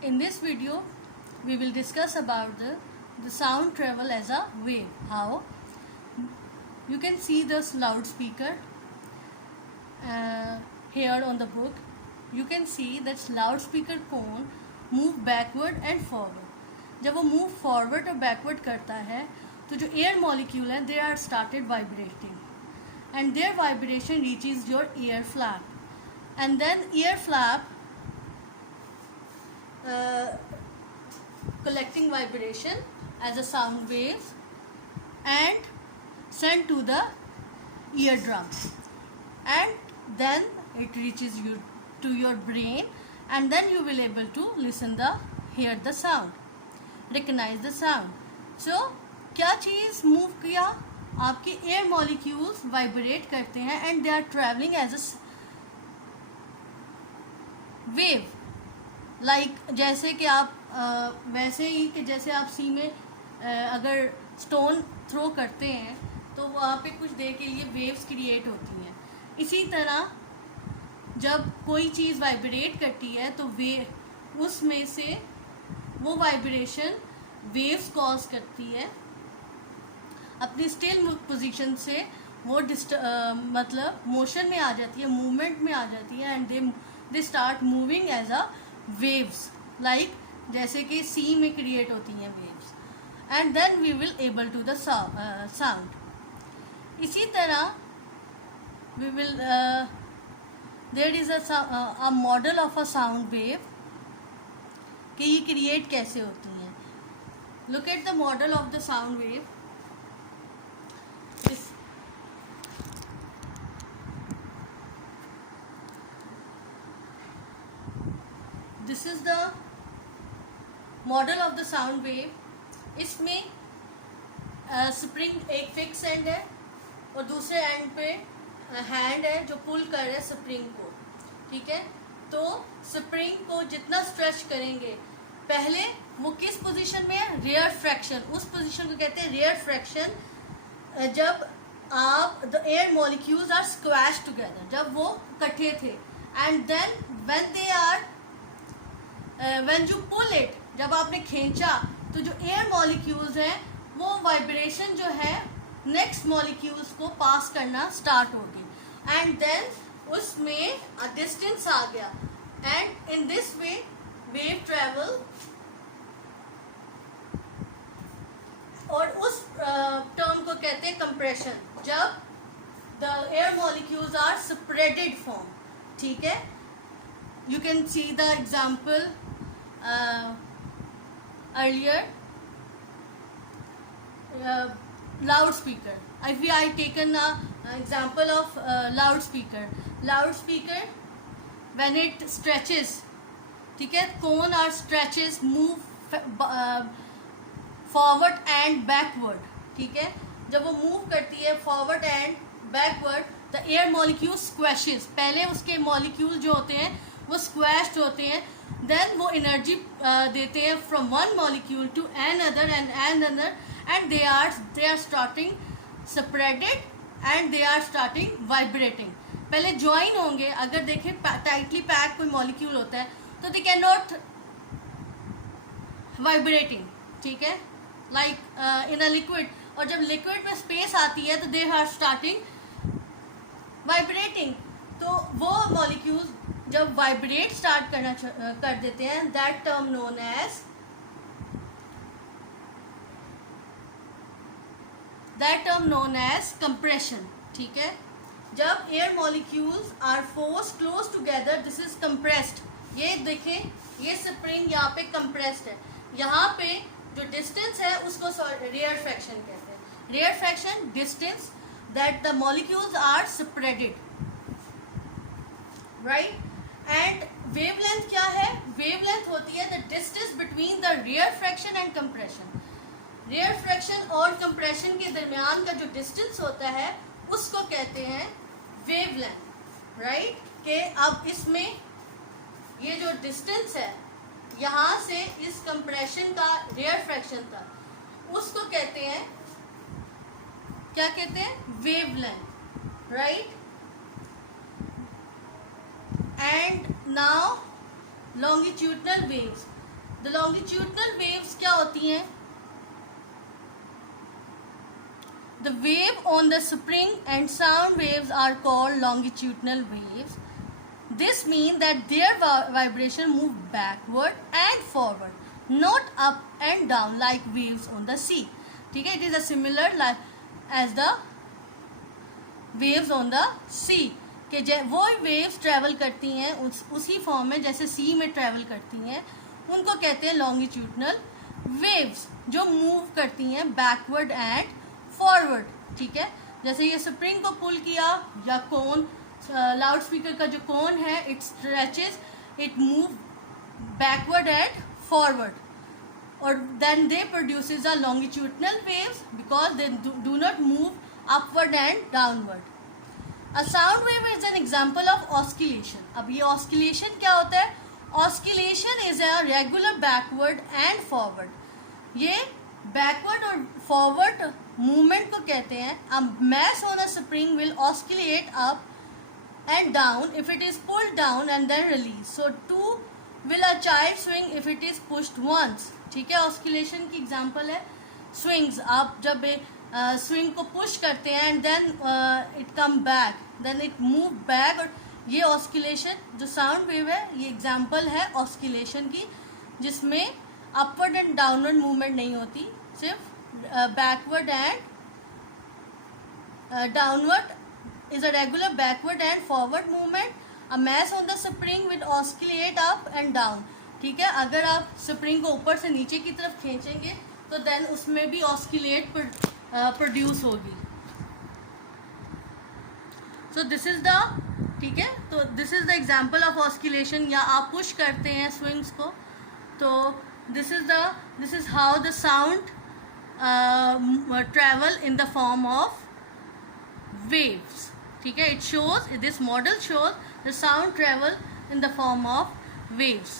In this video, we will discuss about the sound travel as a wave. How? You can see this loudspeaker here on the book. You can see that loudspeaker cone move backward and forward. जब वो move forward और backward करता है तो जो air molecule हैं they are started vibrating and their vibration reaches your ear flap and then ear flap collecting vibration as a sound wave and sent to the eardrum and then it reaches you to your brain and then you will able to hear the sound, recognize the sound. So क्या चीज़ move किया, आपके air molecules vibrate करते हैं and they are travelling as a wave. Like जैसे कि आप वैसे ही कि जैसे आप सी में अगर स्टोन थ्रो करते हैं तो वहाँ पे कुछ देर के लिए वेव्स क्रिएट होती हैं. इसी तरह जब कोई चीज़ वाइब्रेट करती है तो उसमें से वो वाइब्रेशन वेव्स कॉज करती है. अपनी स्टिल पोजीशन से वो मतलब मोशन में आ जाती है, मूवमेंट में आ जाती है and they start moving as a waves, like जैसे कि सी में क्रिएट होती हैं waves and then we will able to the sound. इसी तरह we will there is a model of a sound wave कि ये क्रिएट कैसे होती हैं. Look at the model of the sound wave. This is the model of the sound wave. इसमें spring एक fix end है और दूसरे एंड पे हैंड है जो पुल कर रहा है स्प्रिंग को. ठीक है, तो स्प्रिंग को जितना स्ट्रेच करेंगे, पहले वो किस पोजीशन में है, रेयर फ्रैक्शन, उस पोजीशन को कहते हैं रेयर फ्रैक्शन. जब आप the air molecules are squash together, जब वो इकट्ठे थे and then when they are when you pull it, जब आपने खींचा तो जो एयर मॉलिक्यूल्स हैं वो वाइब्रेशन जो है नेक्स्ट मॉलिक्यूल्स को पास करना स्टार्ट होगी एंड देन उसमें डिस्टेंस आ गया and in this way wave travel. और उस टर्म को कहते हैं कंप्रेशन, जब the air molecules are spreaded form. ठीक है, you can see the example earlier. Loudspeaker. If I taken a example of loudspeaker when it stretches, ठीक है, cone or stretches move forward and backward. ठीक है, जब वो move करती है forward and backward the air molecule squashes. पहले उसके मॉलिक्यूल जो होते हैं वो स्क्वैश्ड होते हैं, देन वो एनर्जी देते हैं from one molecule to another and they are starting spreaded and they are starting vibrating. पहले ज्वाइन होंगे, अगर देखें टाइटली पैक कोई मॉलिक्यूल होता है तो दे कैन नॉट वाइब्रेटिंग. ठीक है, लाइक इन अ लिक्विड, और जब लिक्विड में स्पेस आती है तो दे आर स्टार्टिंग वाइब्रेटिंग. तो वो मॉलिक्यूल्स जब वाइब्रेट स्टार्ट करना कर देते हैं, that term known as compression. ठीक है, जब air molecules are force close together this is compressed. ये देखें, ये स्प्रिंग यहाँ पे कंप्रेस्ड है, यहाँ पे जो डिस्टेंस है उसको रेयर फ्रैक्शन कहते हैं. Rarefaction distance that the molecules are spreaded, right. And wavelength क्या है, वेवलेंथ होती है the distance between the rarefaction and compression. Rarefaction और कंप्रेशन के दरमियान का जो डिस्टेंस होता है उसको कहते हैं वेवलेंथ, राइट. कि अब इसमें ये जो डिस्टेंस है यहाँ से इस कंप्रेशन का रेयर फ्रैक्शन था उसको कहते हैं, क्या कहते हैं, wavelength, right. And now longitudinal waves. The longitudinal waves क्या होती हैं? The wave on the spring and sound waves are called longitudinal waves. This means that their vibration move backward and forward, not up and down like waves on the sea. ठीक है, it is a similar like as the waves on the sea. कि वो waves travel करती हैं उसी form में जैसे sea में travel करती हैं, उनको कहते हैं longitudinal waves, जो move करती हैं backward and forward. ठीक है, जैसे ये स्प्रिंग को पुल किया या कोन, लाउड स्पीकर का जो कोन है, it stretches, it move backward and forward, और then they produces a longitudinal waves because they do not move upward and downward. A sound wave is an example of oscillation. अब ये oscillation क्या होता है? Oscillation is a regular backward and forward. ये backward और forward movement को कहते हैं. अ mass on a spring will oscillate up and down if it is pulled down and then released. So too will a child swing if it is pushed once. ठीक है, oscillation की example है swings. आप जब swing को push करते हैं and then it come back, then it move back, और ये ऑस्किलेशन जो साउंड वेव है ये एग्जांपल है ऑस्किलेशन की, जिसमें अपवर्ड एंड डाउनवर्ड मूवमेंट नहीं होती, सिर्फ backward and downward is a regular backward and forward movement. A mass on the spring will oscillate up and down. ठीक है, अगर आप स्प्रिंग को ऊपर से नीचे की तरफ खींचेंगे तो देन उसमें भी ऑस्किलेट प्रोड्यूस होगी. सो दिस इज द, ठीक है, तो this is the example of oscillation. या आप पुश करते हैं स्विंग्स को, तो this is how the sound travel in the form of waves. ठीक है, it shows, this model shows the sound travel in the form of waves.